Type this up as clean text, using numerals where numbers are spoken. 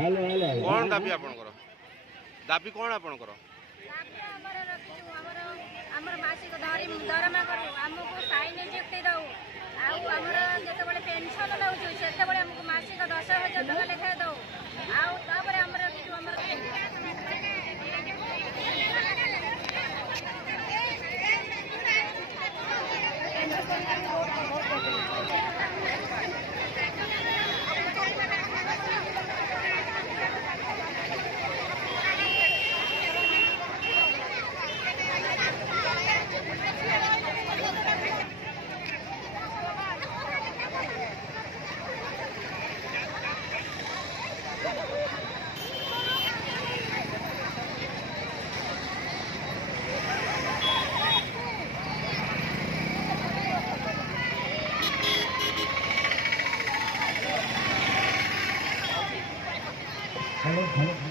कौन दाबी आपनकर दाबी कौन आपनकर मासिक दरमा करू आमको फाइन नियुक्ति दऊ आमर जो पेनसन नौ से मासिक 10,000 टका लेखा दऊ आमर हेलो